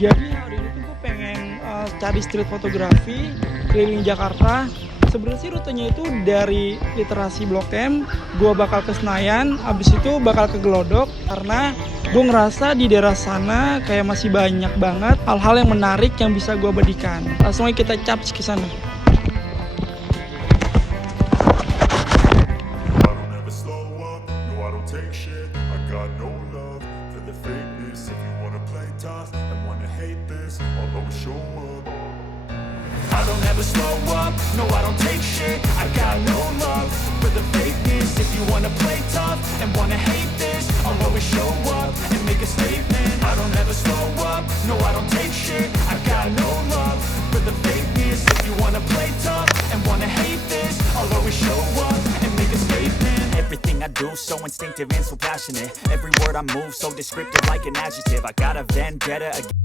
Jadi hari ini tuh gue pengen cari street fotografi keliling Jakarta. Sebenarnya sih rutenya itu dari literasi Blok M, gue bakal ke Senayan, abis itu bakal ke Glodok, karena gue ngerasa di daerah sana kayak masih banyak banget hal-hal yang menarik yang bisa gue abadikan. Langsung aja kita caps ke sana. I don't ever slow up, no I don't take shit. I got no love for the fakeness. If you wanna play tough and wanna hate this, I'll always show up and make a statement. I don't ever slow up, no I don't take shit. I got no love for the fakeness. If you wanna play tough and wanna hate this, I'll always show up and make a statement. Everything I do so instinctive and so passionate. Every word I move so descriptive like an adjective. I got a vendetta against